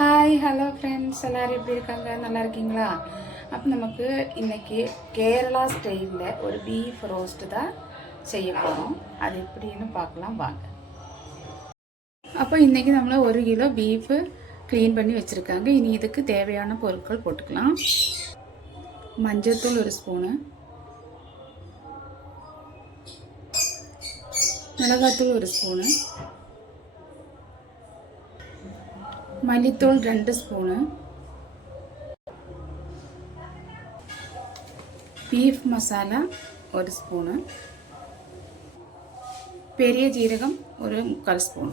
Hi hello friends எல்லோரும் எப்படி இருக்காங்க? நல்லா இருக்கீங்களா? அப்போ நமக்கு இன்றைக்கி கேரளா ஸ்டைலில் ஒரு பீஃப் ரோஸ்ட்டு தான் செய்ய போகிறோம் அது எப்படின்னு பார்க்கலாம் வாங்க. அப்போ இன்றைக்கி நம்மளை ஒரு கிலோ பீஃபு க்ளீன் பண்ணி வச்சுருக்காங்க. இனி இதுக்கு தேவையான பொருட்கள் போட்டுக்கலாம். மஞ்சத்தூள் ஒரு ஸ்பூனு மிளகாத்தூள் ஒரு ஸ்பூனு மல்லித்தூள் ரெண்டு ஸ்பூனு. பீஃப் மசாலா ஒரு ஸ்பூனு. பெரிய ஜீரகம் ஒரு முக்கால் ஸ்பூன்.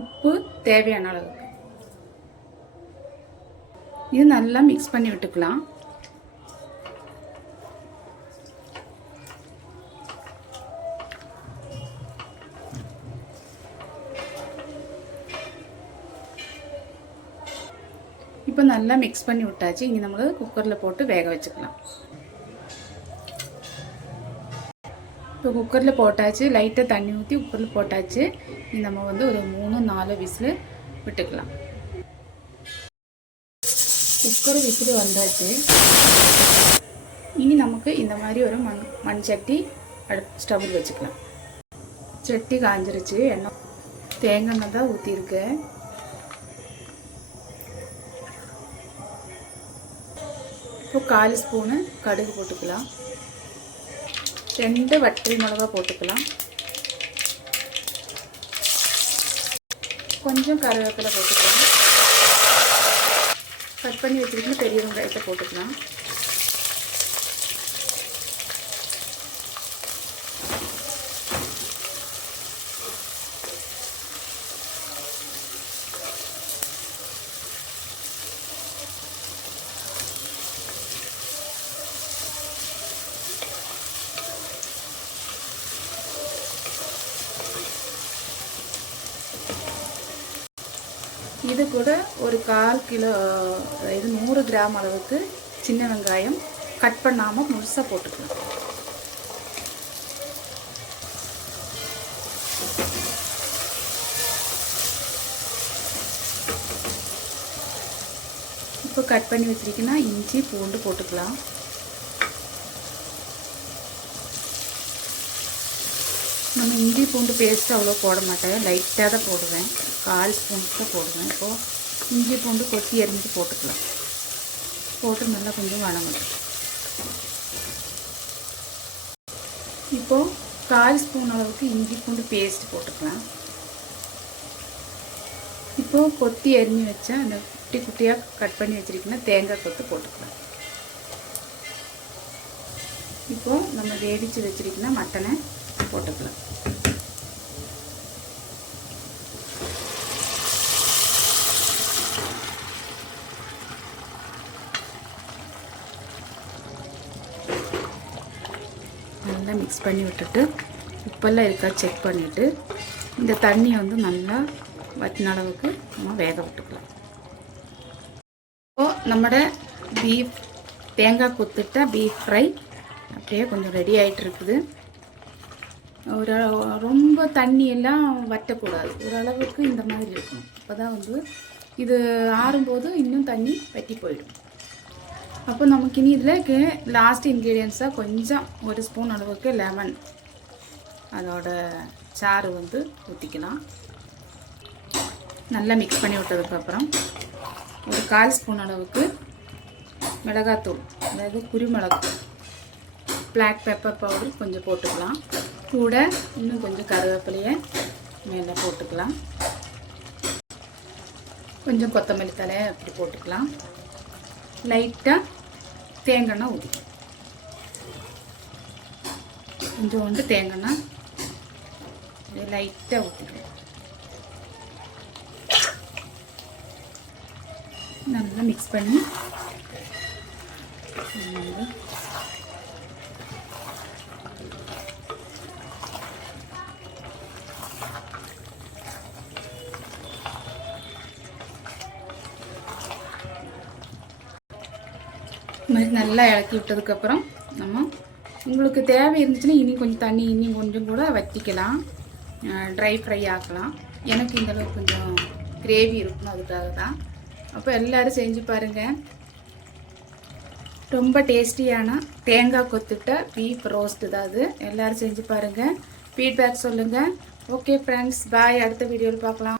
உப்பு தேவையான அளவுக்கு. இது நல்லா மிக்ஸ் பண்ணி விட்டுக்கலாம். இப்போ நல்லா மிக்ஸ் பண்ணி விட்டாச்சு. இங்கே நம்ம குக்கரில் போட்டு வேக வச்சுக்கலாம். இப்போ குக்கரில் போட்டாச்சு. லைட்டாக தண்ணி ஊற்றி குக்கரில் போட்டாச்சு. நம்ம வந்து ஒரு மூணு நாலு விசில் விட்டுக்கலாம். குக்கர் விசில் வந்தாச்சு. இனி நமக்கு இந்த மாதிரி ஒரு மண் மண் சட்டி அடுப்பு ஸ்டவ்வில் வச்சுக்கலாம். சட்டி காஞ்சிருச்சு. எண்ணெய் தேங்காய் தான் ஊற்றிருக்கேன் இப்போ கால் ஸ்பூனு கடுகு போட்டுக்கலாம். ரெண்டு வட்டல் மிளகா போட்டுக்கலாம். கொஞ்சம் கருவேப்பிலை போட்டுக்கலாம். கட் பண்ணி வச்சுருக்கீங்க பெரிய வெங்காயத்தை போட்டுக்கலாம். இது கூட ஒரு கால் கிலோ இது நூறு கிராம் அளவுக்கு சின்ன வெங்காயம் கட் பண்ணாமல் முழுசாக போட்டுக்கலாம். இப்போ கட் பண்ணி வச்சுருக்கீங்கன்னா இஞ்சி பூண்டு போட்டுக்கலாம். நம்ம இஞ்சி பூண்டு பேஸ்ட் அவ்வளோ போட மாட்டேன். லைட்டாக தான் போடுவேன். கால் ஸ்பூன் தான் போடுவேன். இப்போது இஞ்சி பூண்டு கொத்தி எரிஞ்சு போட்டுக்கலாம். போட்டு நல்லா கொஞ்சம் வணங்கணும். இப்போது கால் ஸ்பூன் அளவுக்கு இஞ்சி பூண்டு பேஸ்ட் போட்டுக்கலாம். இப்போது கொத்தி எரிஞ்சு வச்சா அந்த குட்டி குட்டியாக கட் பண்ணி வச்சுருக்கீங்கன்னா தேங்காய் கொத்து போட்டுக்கலாம். இப்போது நம்ம வேடித்து வச்சுருக்கீங்கன்னா மட்டனை போட்டுக்கலாம். நல்லா மிக்ஸ் பண்ணி விட்டுட்டு உப்பெல்லாம் இருக்கா செக் பண்ணிவிட்டு இந்த தண்ணியை வந்து நல்லா வற்றின அளவுக்கு நம்ம வேக விட்டுக்கலாம். இப்போது நம்மட பீஃப் தேங்காய் கொத்துட்ட பீஃப் ஃப்ரை அப்படியே கொஞ்சம் ரெடி ஆகிட்டு இருக்குது. ஒரு ரொம்ப தண்ணியெல்லாம் வற்றக்கூடாது ஓரளவுக்கு இந்த மாதிரி இருக்கும். அப்போ தான் வந்து இது ஆறும்போது இன்னும் தண்ணி வற்றி போயிடும். அப்போ நமக்கு இனி இதில் லாஸ்ட் இன்க்ரீடியன்ஸாக கொஞ்சம் ஒரு ஸ்பூன் அளவுக்கு லெமன் அதோட சாறு வந்து ஊற்றிக்கலாம் நல்லா மிக்ஸ் பண்ணி விட்டதுக்கப்புறம் ஒரு கால் ஸ்பூன் அளவுக்கு மிளகாத்தூள் அதாவது குருமிளகு பிளாக் பெப்பர் பவுடர் கொஞ்சம் போட்டுக்கலாம். கூட இன்னும் கொஞ்சம் கருவேப்பிலையை மேலே போட்டுக்கலாம். கொஞ்சம் கொத்தமல்லி தலை அப்படி போட்டுக்கலாம். லைட்டாக தேங்காய் ஊற்றி கொஞ்சோண்டு தேங்காய் லைட்டாக ஊற்றிக்கலாம் நல்லா மிக்ஸ் பண்ணி நல்லா இறக்கி விட்டதுக்கப்புறம் நம்ம உங்களுக்கு தேவை இருந்துச்சுன்னா இனி கொஞ்சம் தண்ணி இனி கொஞ்சம் கூட வற்றிக்கலாம் ட்ரை ஃப்ரை ஆக்கலாம். எனக்கு இந்தளவுக்கு கொஞ்சம் கிரேவி இருக்கணும் அதுக்காக தான் அப்போ எல்லோரும் செஞ்சு பாருங்கள் ரொம்ப டேஸ்டியான தேங்காய் கொத்துட்ட பீஃப் ரோஸ்ட் தான் அது. எல்லோரும் செஞ்சு பாருங்கள் ஃபீட்பேக் சொல்லுங்கள் ஓகே ஃப்ரெண்ட்ஸ் பாய் அடுத்த வீடியோவில் பார்க்கலாம்.